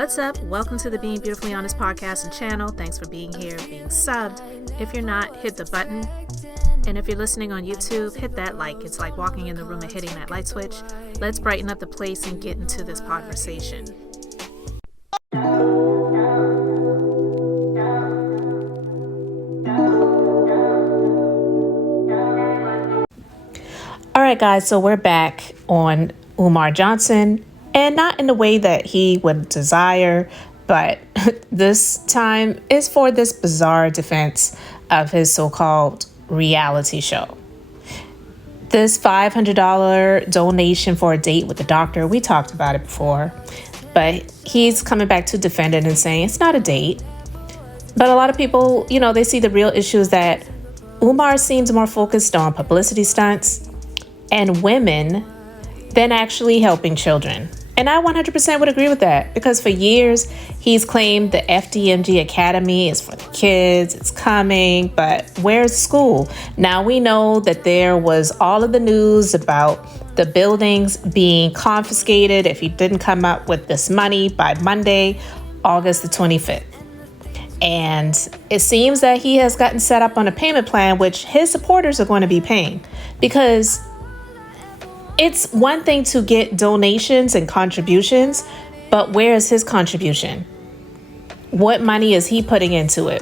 What's up? Welcome to the Being Beautifully Honest podcast and channel. Thanks for being here, being subbed. If you're not, hit the button. And if you're listening on YouTube, hit that like. It's like walking in the room and hitting that light switch. Let's brighten up the place and get into this conversation. All right, guys, so we're back on Umar Johnson, and not in the way that he would desire, but this time is for this bizarre defense of his so-called reality show. This $500 donation for a date with the doctor, we talked about it before, but he's coming back to defend it and saying it's not a date. But a lot of people, they see the real issue is that Umar seems more focused on publicity stunts and women than actually helping children. And I 100% would agree with that, because for years he's claimed the FDMG Academy is for the kids, it's coming, but where's school? Now we know that there was all of the news about the buildings being confiscated if he didn't come up with this money by Monday, August the 25th. And it seems that he has gotten set up on a payment plan, which his supporters are going to be paying, because it's one thing to get donations and contributions, but where is his contribution? What money is he putting into it?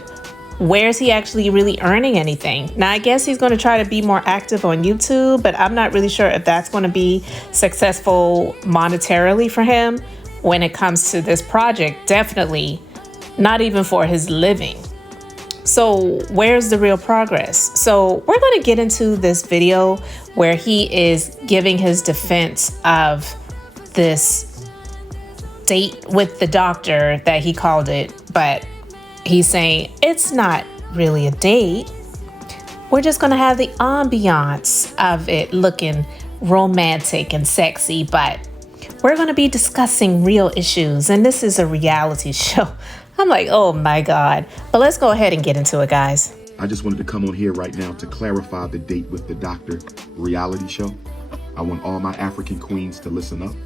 Where is he actually really earning anything? Now, I guess he's going to try to be more active on YouTube, but I'm not really sure if that's going to be successful monetarily for him when it comes to this project. Definitely not even for his living. So where's the real progress? So we're going to get into this video where he is giving his defense of this date with the doctor that he called it, but he's saying it's not really a date. We're just going to have the ambiance of it looking romantic and sexy, but we're going to be discussing real issues, and this is a reality show. I'm like, oh my God. But let's go ahead and get into it, guys. I just wanted to come on here right now to clarify the Date with the Doctor reality show. I want all my African queens to listen up.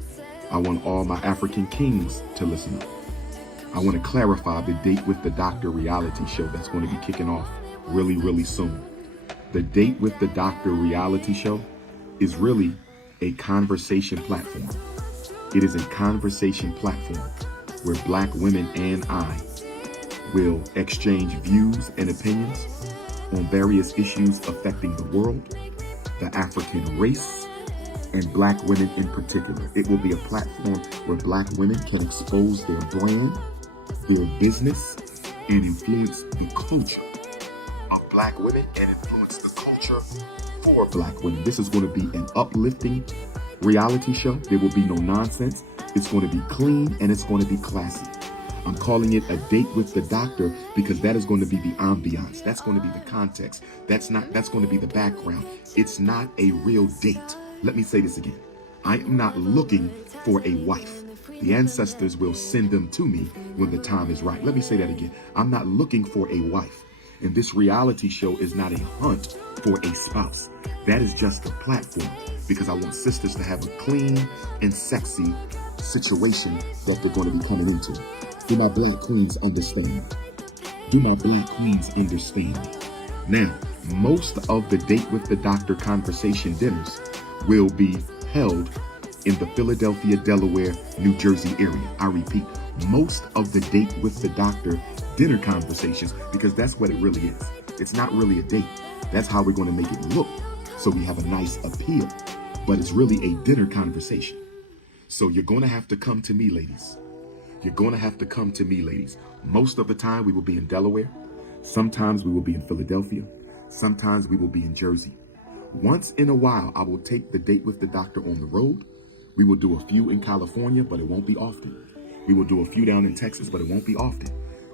I want all my African kings to listen up. I want to clarify the Date with the Doctor reality show that's going to be kicking off really, really soon. The Date with the Doctor reality show is really a conversation platform. It is a conversation platform where Black women and I will exchange views and opinions on various issues affecting the world, the African race, and Black women in particular. It will be a platform where Black women can expose their brand, their business, and influence the culture of Black women and influence the culture for Black women. This is going to be an uplifting reality show. There will be no nonsense. It's going to be clean and it's going to be classy. I'm calling it a date with the doctor because that is going to be the ambiance. That's going to be the context. That's going to be the background. It's not a real date. Let me say this again. I am not looking for a wife. The ancestors will send them to me when the time is right. Let me say that again. I'm not looking for a wife. And this reality show is not a hunt for a spouse. That is just a platform because I want sisters to have a clean and sexy situation that they're going to be coming into. Do my Black queens understand? Do my Black queens understand? Now, most of the Date with the Doctor conversation dinners will be held in the Philadelphia, Delaware, New Jersey area. I repeat, most of the Date with the Doctor dinner conversations, because that's what it really is. It's not really a date. That's how we're going to make it look so we have a nice appeal. But it's really a dinner conversation. So you're going to have to come to me, ladies. You're going to have to come to me, ladies. Most of the time we will be in Delaware. Sometimes we will be in Philadelphia. Sometimes we will be in Jersey. Once in a while, I will take the Date with the Doctor on the road. We will do a few in California, but it won't be often. We will do a few down in Texas, but it won't be often.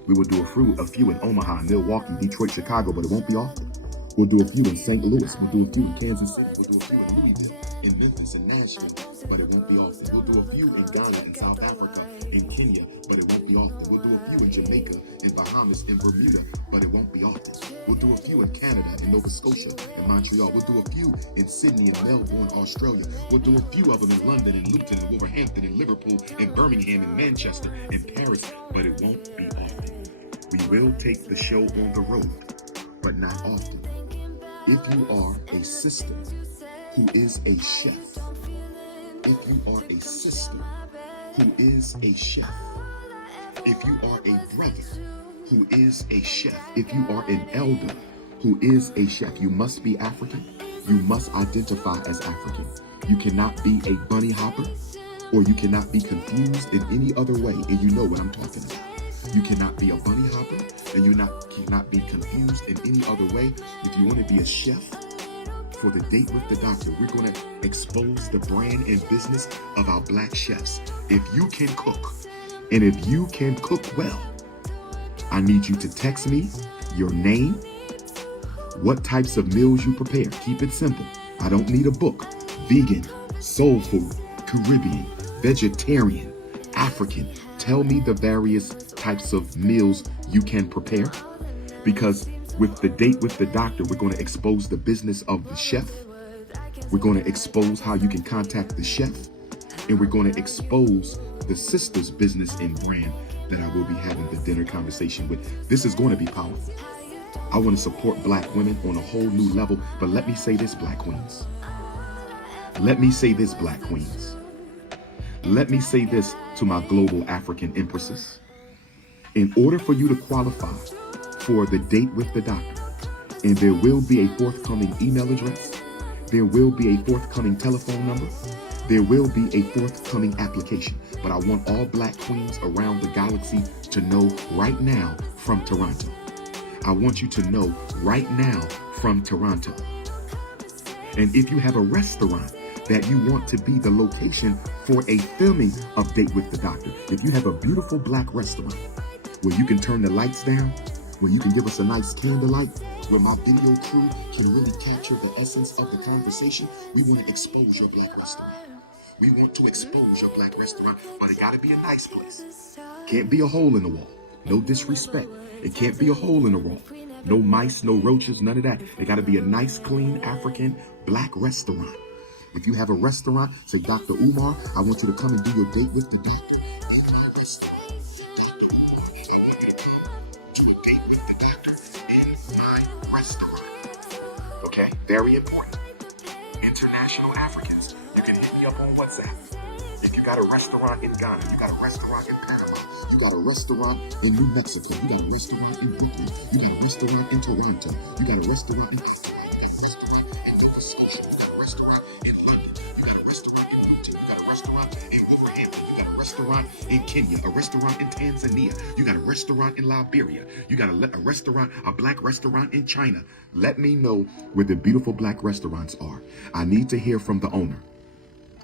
We will do a few in Omaha, Milwaukee, Detroit, Chicago, but it won't be often. We'll do a few in St. Louis. We'll do a few in Kansas City. We'll do a few in Louisville, in Memphis, and Nashville, but it won't be often. We'll do a few in Ghana, in South Africa, in Kenya, but it won't be often. We'll do a few in in Jamaica, in Bahamas, in Bermuda, but it won't be often. We'll do a few in Canada, in Nova Scotia, in Montreal. We'll do a few in Sydney and Melbourne, Australia. We'll do a few of them in London, in Luton, in Wolverhampton, in Liverpool, in Birmingham, in Manchester, in Paris, but it won't be often. We will take the show on the road, but not often. If you are a sister who is a chef, if you are a sister who is a chef, if you are a brother who is a chef, if you are an elder who is a chef, you must be African. You must identify as African. You cannot be a bunny hopper, or you cannot be confused in any other way, and you know what I'm talking about. You cannot be a bunny hopper, and you cannot be confused in any other way. If you want to be a chef, for the date with the doctor, we're going to expose the brand and business of our black chefs. If you can cook, and if you can cook well, I need you to text me your name, what types of meals you prepare. Keep it simple. I don't need a book. Vegan, soul food, Caribbean, vegetarian, African. Tell me the various types of meals you can prepare, because with the date with the doctor, we're going to expose the business of the chef. We're going to expose how you can contact the chef, and we're going to expose the sister's business and brand that I will be having the dinner conversation with. This is going to be powerful. I want to support black women on a whole new level, but let me say this, black queens. Let me say this, black queens. Let me say this to my global African empresses. In order for you to qualify for the date with the doctor, and there will be a forthcoming email address, there will be a forthcoming telephone number, there will be a forthcoming application. But I want all black queens around the galaxy to know right now from Toronto. I want you to know right now from Toronto. And if you have a restaurant that you want to be the location for a filming of Date with the Doctor, if you have a beautiful black restaurant where you can turn the lights down, where you can give us a nice candlelight, where my video crew can really capture the essence of the conversation, we want to expose your black restaurant. We want to expose your black restaurant, but it got to be a nice place. Can't be a hole in the wall. No disrespect. It can't be a hole in the wall. No mice, no roaches, none of that. It got to be a nice, clean, African black restaurant. If you have a restaurant, say, Dr. Umar, I want you to come and do your date with the doctor. At my restaurant, Dr. Umar, I want you to come to a date with the doctor in my restaurant. Okay, very important. International Africans, you can hit me up on WhatsApp. If you got a restaurant in Ghana, you got a restaurant in Panama, you got a restaurant in New Mexico, you got a restaurant in Brooklyn, you got a restaurant in Toronto, you got a restaurant in Nova Scotia, you got a restaurant in London, you got a restaurant in Luton, you got a restaurant in Wolverhampton, you got a restaurant in Kenya, a restaurant in Tanzania, you got a restaurant in Liberia, you got a restaurant, a black restaurant in China. Let me know where the beautiful black restaurants are. I need to hear from the owner.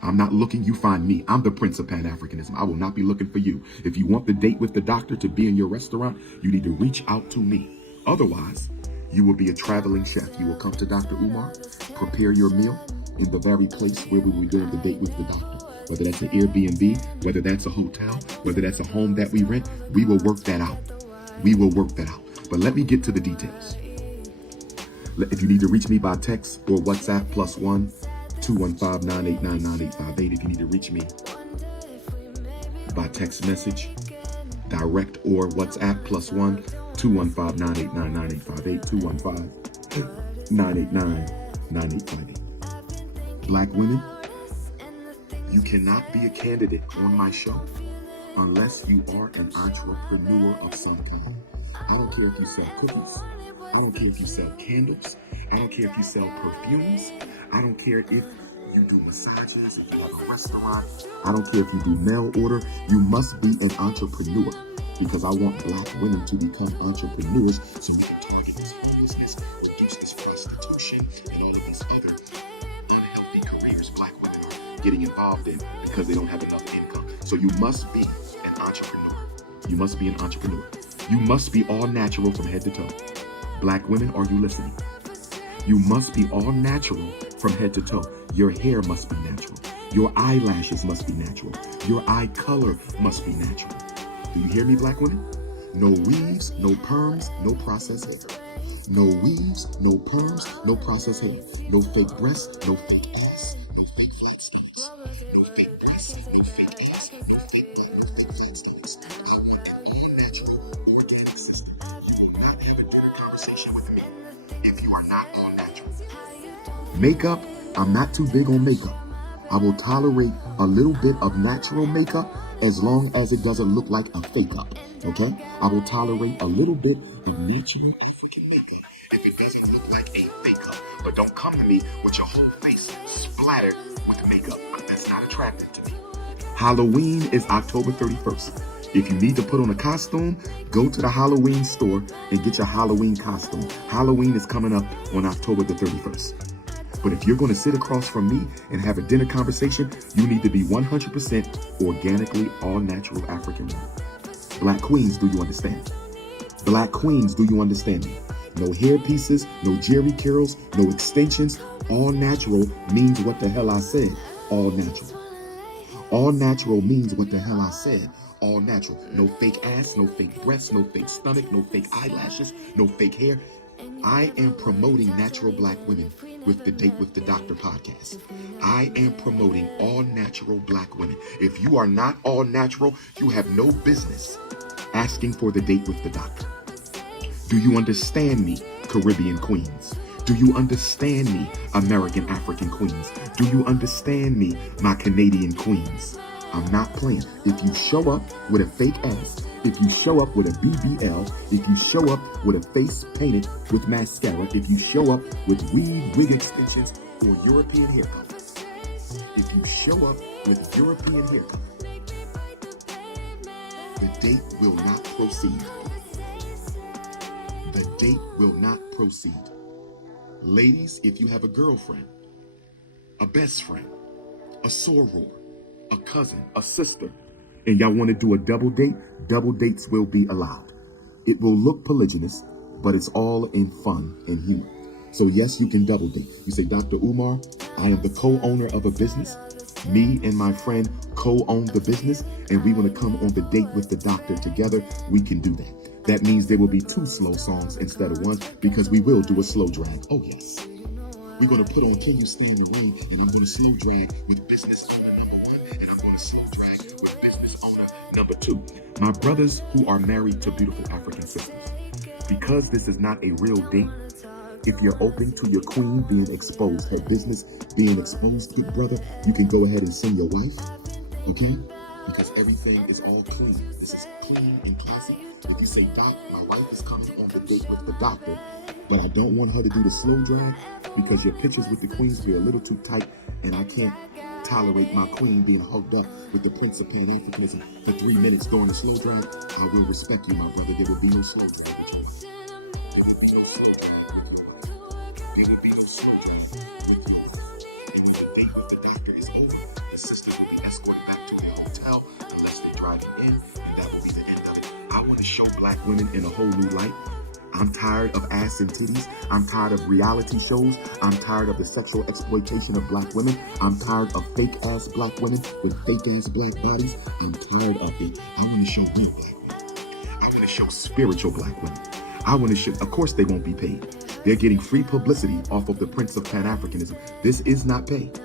I'm not looking, you find me. I'm the Prince of Pan-Africanism. I will not be looking for you. If you want the date with the doctor to be in your restaurant, you need to reach out to me. Otherwise, you will be a traveling chef. You will come to Dr. Umar, prepare your meal in the very place where we will be doing the date with the doctor. Whether that's an Airbnb, whether that's a hotel, whether that's a home that we rent, we will work that out. We will work that out. But let me get to the details. If you need to reach me by text or WhatsApp, +1 215-989-9858. If you need to reach me by text message, direct or WhatsApp, +1 215-989-9858, 215-989-9858. Black women, you cannot be a candidate on my show unless you are an entrepreneur of some kind. I don't care if you sell cookies. I don't care if you sell candles. I don't care if you sell perfumes. I don't care if you do massages, if you have a restaurant. I don't care if you do mail order. You must be an entrepreneur, because I want black women to become entrepreneurs so we can target this homelessness, reduce this prostitution, and all of these other unhealthy careers black women are getting involved in because they don't have enough income. So you must be an entrepreneur. You must be an entrepreneur. You must be all natural from head to toe. Black women, are you listening? You must be all natural from head to toe. Your hair must be natural. Your eyelashes must be natural. Your eye color must be natural. Do you hear me, black women? No weaves, no perms, no processed hair. No weaves, no perms, no processed hair. No fake breasts, no fake ass, no fake flat stomachs. No fake breasts, no fake ass, no fake butt, no fake flat stomachs. I want an all-natural, organic system. You will not have a dinner conversation with me if you are not all-natural. Makeup, I'm not too big on makeup. I will tolerate a little bit of natural makeup as long as it doesn't look like a fake up. Okay? I will tolerate a little bit of natural African makeup if it doesn't look like a fake up. But don't come to me with your whole face splattered with makeup. That's not attractive to me. Halloween is October 31st. If you need to put on a costume, go to the Halloween store and get your Halloween costume. Halloween is coming up on October the 31st. But if you're going to sit across from me and have a dinner conversation, you need to be 100% organically all-natural African woman. Black queens, do you understand? Black queens, do you understand me? No hair pieces, no jerry curls, no extensions. All natural means what the hell I said. All natural. All natural means what the hell I said. All natural. No fake ass, no fake breasts, no fake stomach, no fake eyelashes, no fake hair. I am promoting natural black women with the Date with the Doctor podcast. I am promoting all natural black women. If you are not all natural, you have no business asking for the Date with the Doctor. Do you understand me, Caribbean queens? Do you understand me, American African queens? Do you understand me, my Canadian queens? I'm not playing. If you show up with a fake ass, if you show up with a BBL, if you show up with a face painted with mascara, if you show up with wig extensions or European haircut, if you show up with European haircut, the date will not proceed. The date will not proceed. Ladies, if you have a girlfriend, a best friend, a soror, a cousin, a sister, and y'all want to do a double dates will be allowed. It will look polygynous, but it's all in fun and humor. So yes, you can double date. You say, Dr. Umar, I am the co-owner of a business. Me and my friend co-own the business, and we want to come on the date with the doctor together. We can do that. That means there will be 2 slow songs instead of 1, because we will do a slow drag. Oh yes. We're going to put on Can You Stand the Rain, and I'm going to slow drag with business owner number 1, and I'm going to slow drag with business owner number 2. My brothers who are married to beautiful African sisters, because this is not a real date, if you're open to your queen being exposed, her business being exposed, good brother, you can go ahead and sing your wife, okay? Because everything is all clean. This is clean and classy. If you say, Doc, my wife is coming on the date with the doctor, but I don't want her to do the slow drag because your pictures with the queens be a little too tight, and I can't tolerate my queen being hugged up with the Prince of Pan-Africanism for 3 minutes during the slow drag. I will respect you, my brother. There will be no slow drag with you. There will be no slow drag with you. There will be no slow drag with you. And when the date with the doctor is over, the sisters will be escorted back to their hotel unless they're driving in, and that will be the end of it. I want to show black women in a whole new light. I'm tired of ass and titties. I'm tired of reality shows. I'm tired of the sexual exploitation of black women. I'm tired of fake ass black women with fake ass black bodies. I'm tired of it. I want to show real black women. I want to show spiritual black women. I want to show, of course they won't be paid. They're getting free publicity off of the Prince of Pan-Africanism. This is not paid.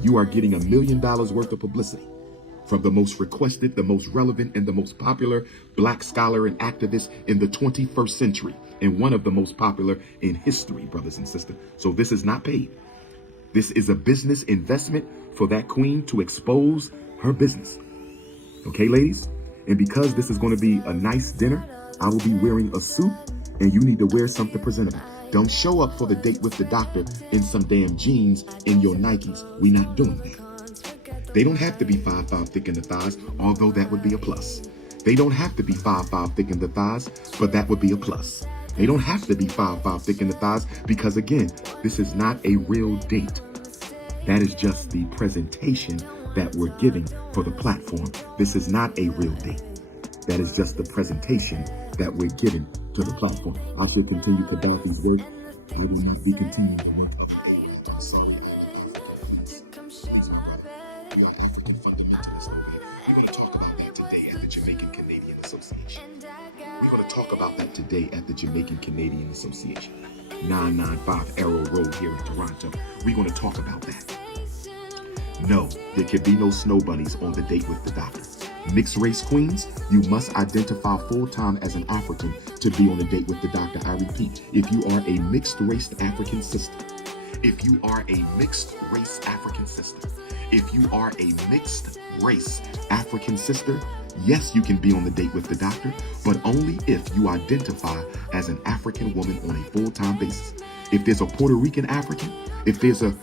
You are getting $1 million worth of publicity from the most requested, the most relevant, and the most popular black scholar and activist in the 21st century, and one of the most popular in history, brothers and sisters. So this is not paid. This is a business investment for that queen to expose her business. Okay, ladies? And because this is going to be a nice dinner, I will be wearing a suit, and you need to wear something presentable. Don't show up for the date with the doctor in some damn jeans in your Nikes. We're not doing that. They don't have to be 5'5" thick in the thighs, although that would be a plus. They don't have to be 5'5" thick in the thighs, but that would be a plus. They don't have to be 5'5" thick in the thighs because, again, this is not a real date. That is just the presentation that we're giving for the platform. This is not a real date. That is just the presentation that we're giving to the platform. I shall continue to back these words. I will not be continuing the work of the sorry. You are African fundamentalist. We're going to talk about that today at the Jamaican Canadian Association. We're We're going to talk about that today at the Jamaican Canadian Association, 995 Arrow Road here in Toronto. We're going to talk about that. No, there can be no snow bunnies on the date with the doctor. Mixed race queens, you must identify full-time as an African to be on a date with the doctor. I repeat, if you are a mixed race African sister, if you are a mixed race African sister, if you are a mixed race African sister, yes, you can be on the date with the doctor, but only if you identify as an African woman on a full-time basis. If there's a Puerto Rican African, if there's a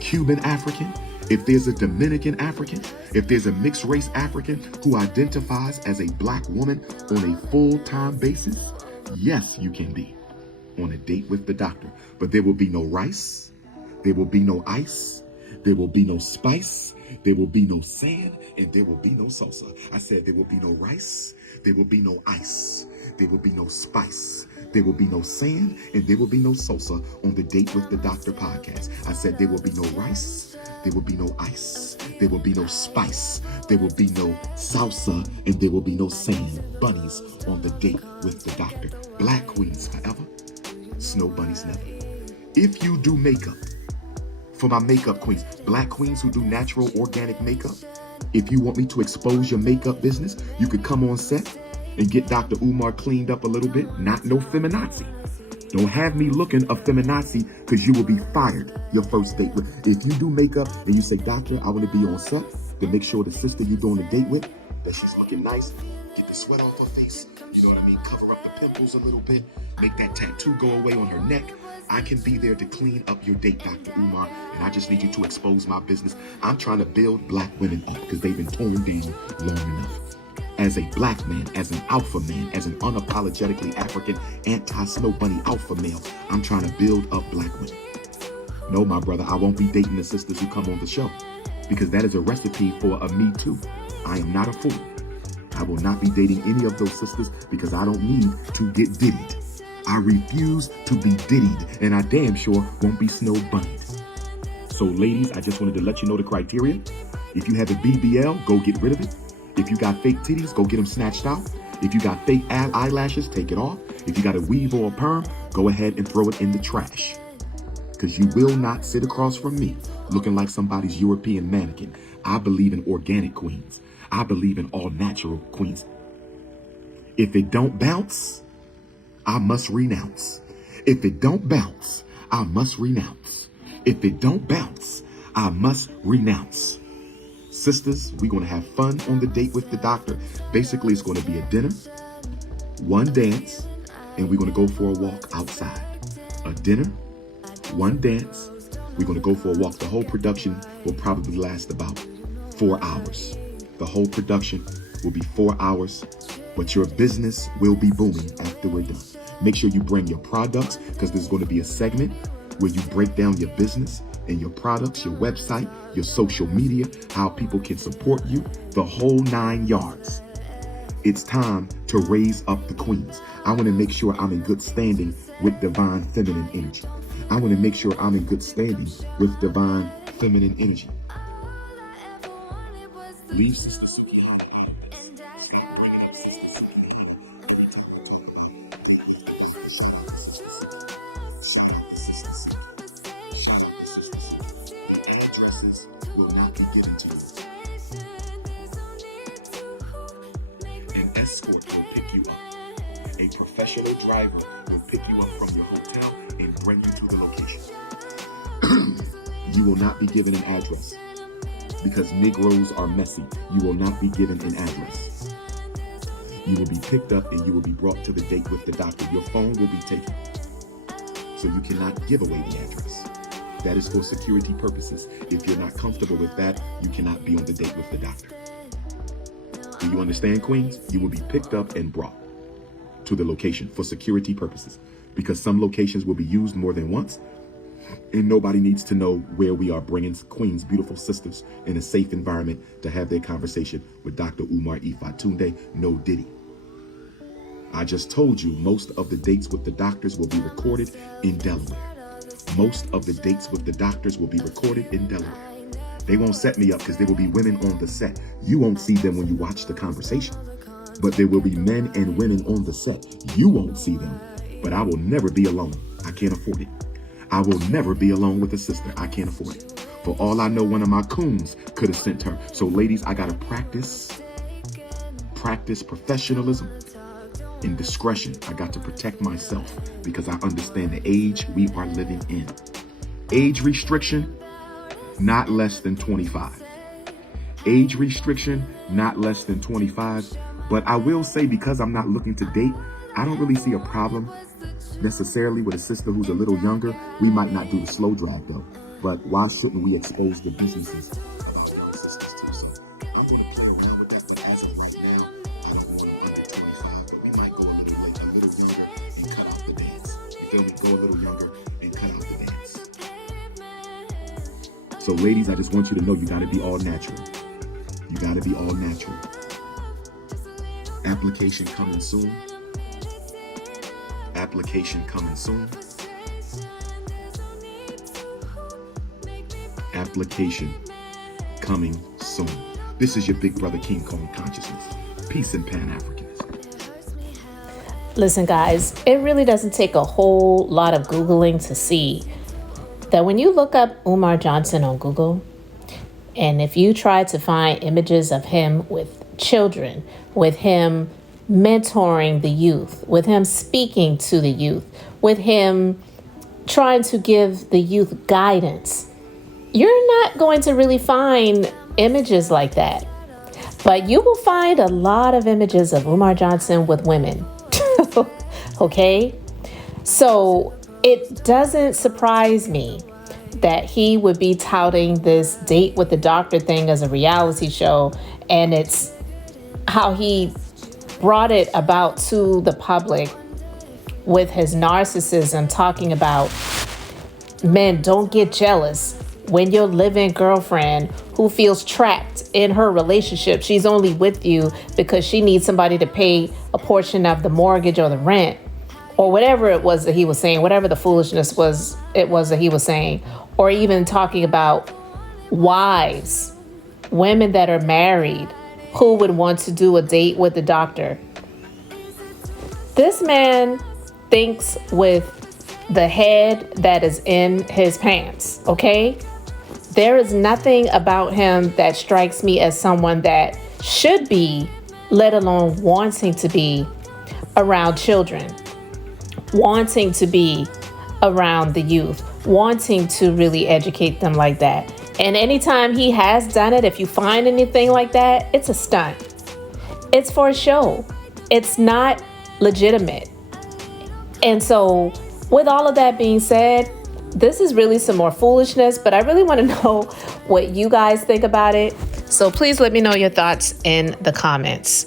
Cuban African, if there's a Dominican African, if there's a mixed race African who identifies as a black woman on a full-time basis, yes, you can be on a date with the doctor. But there will be no rice, there will be no ice, there will be no spice, there will be no sand, and there will be no salsa. I said there will be no rice, there will be no ice, there will be no spice, there will be no sand, and there will be no salsa on the Date with the Doctor podcast. I said there will be no rice, there will be no ice, there will be no spice, there will be no salsa, and there will be no sand bunnies on the Date with the Doctor. Black queens forever, snow bunnies never. If you do makeup, for my makeup queens, black queens who do natural organic makeup, if you want me to expose your makeup business, you could come on set and get Dr. Umar cleaned up a little bit. Not no feminazi. Don't have me looking a feminazi, because you will be fired your first date with. If you do makeup and you say, doctor, I want to be on set, then make sure the sister you're doing a date with, that she's looking nice, get the sweat off her face, you know what I mean, cover up the pimples a little bit, make that tattoo go away on her neck. I can be there to clean up your date, Dr. Umar, and I just need you to expose my business. I'm trying to build black women up because they've been torn down long enough. As a black man, as an alpha man, as an unapologetically African anti-snow bunny alpha male, I'm trying to build up black women. No, my brother, I won't be dating the sisters who come on the show, because that is a recipe for a me too. I am not a fool. I will not be dating any of those sisters because I don't need to get diddied. I refuse to be diddied, and I damn sure won't be snow bunnied. So ladies, I just wanted to let you know the criteria. If you have a BBL, go get rid of it. If you got fake titties, go get them snatched out. If you got fake eyelashes, take it off. If you got a weave or a perm, go ahead and throw it in the trash. Because you will not sit across from me looking like somebody's European mannequin. I believe in organic queens. I believe in all natural queens. If it don't bounce, I must renounce. If it don't bounce, I must renounce. If it don't bounce, I must renounce. Sisters, we're going to have fun on the Date with the Doctor. Basically, it's going to be a dinner, one dance, and we're going to go for a walk outside. A dinner, one dance, we're going to go for a walk. The whole production will probably last about 4 hours. The whole production will be 4 hours, but your business will be booming after we're done. Make sure you bring your products, because there's going to be a segment where you break down your business and your products, your website, your social media, how people can support you, the whole 9 yards. It's time to raise up the queens. I want to make sure I'm in good standing with divine feminine energy. I want to make sure I'm in good standing with divine feminine energy. Leave sisters. Will not be given to you. An escort will pick you up. A professional driver will pick you up from your hotel and bring you to the location. You will not be given an address, because Negroes are messy. You will not be given an address. You will be picked up and you will be brought to the Date with the Doctor. Your phone will be taken, so you cannot give away the address. That is for security purposes. If you're not comfortable with that, you cannot be on the Date with the Doctor. Do you understand, queens? You will be picked up and brought to the location for security purposes, because some locations will be used more than once, and nobody needs to know where we are bringing queens, beautiful sisters, in a safe environment to have their conversation with Dr. Umar Ifatunde, no Diddy. I just told you most of the dates with the doctors will be recorded in Delaware. Most of the dates with the doctors will be recorded in Delaware. They won't set me up because there will be women on the set. You won't see them when you watch the conversation. But there will be men and women on the set. You won't see them, but I will never be alone. I can't afford it. I will never be alone with a sister. I can't afford it. For all I know, one of my coons could have sent her. So ladies, I gotta practice professionalism and discretion. I got to protect myself because I understand the age we are living in. Age restriction, not less than 25. Age restriction, not less than 25. But I will say, because I'm not looking to date, I don't really see a problem necessarily with a sister who's a little younger. We might not do the slow drag though. But why shouldn't we expose the decencies about young sisters too? So I'm going to play around with that. But as of right now, I don't want them under 25. But we might go a little younger and cut off the dance. You feel me? Go a little younger and cut off the dance. So ladies, I just want you to know you got to be all natural. You got to be all natural. Application coming soon. Application coming soon. Application coming soon. This is your big brother King Kong Consciousness. Peace and Pan-Africanism. Listen, guys, it really doesn't take a whole lot of Googling to see that when you look up Umar Johnson on Google, and if you try to find images of him with children, with him mentoring the youth, with him speaking to the youth, with him trying to give the youth guidance, you're not going to really find images like that. But you will find a lot of images of Umar Johnson with women. Okay? So it doesn't surprise me that he would be touting this date with the doctor thing as a reality show, and it's how he brought it about to the public with his narcissism, talking about men don't get jealous when your live-in girlfriend who feels trapped in her relationship, she's only with you because she needs somebody to pay a portion of the mortgage or the rent or whatever it was that he was saying, whatever the foolishness was that he was saying, or even talking about wives, women that are married who would want to do a date with the doctor. This man thinks with the head that is in his pants, okay? There is nothing about him that strikes me as someone that should be, let alone wanting to be, around children, wanting to be around the youth, wanting to really educate them like that. And anytime he has done it, if you find anything like that, it's a stunt. It's for a show. It's not legitimate. And so with all of that being said, this is really some more foolishness, but I really want to know what you guys think about it. So please let me know your thoughts in the comments.